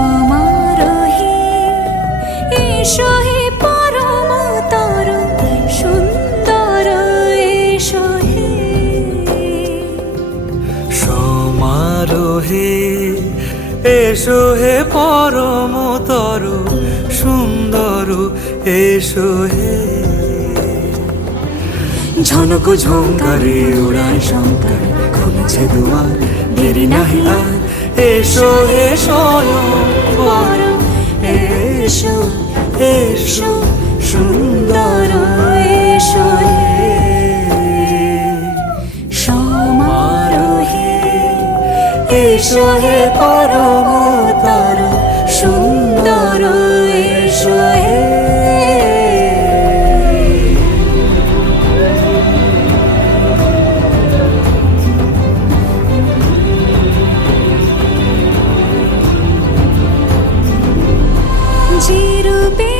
সমারোহে সমারোহে এসো হে পরমতর সুন্দর এসো হে। ঝনক ঝঙ্কারে উড়ায় শঙ্কর খুলেছে দুয়ার দেরি নাহি আর। এসো বরং এসো এসো। সুন্দর এসো হে পরম পরমতর সুন্দর এসো হে। যে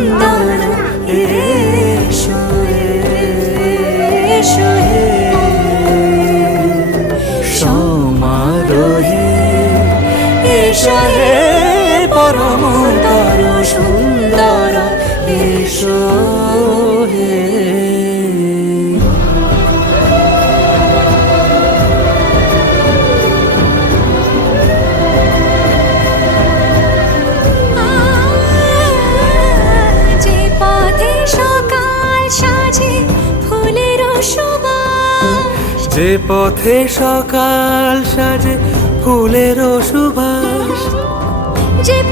এসো হে পরমতর সুন্দর এসো হে। যে পথে সকাল সাজে ফুলের সুবাস।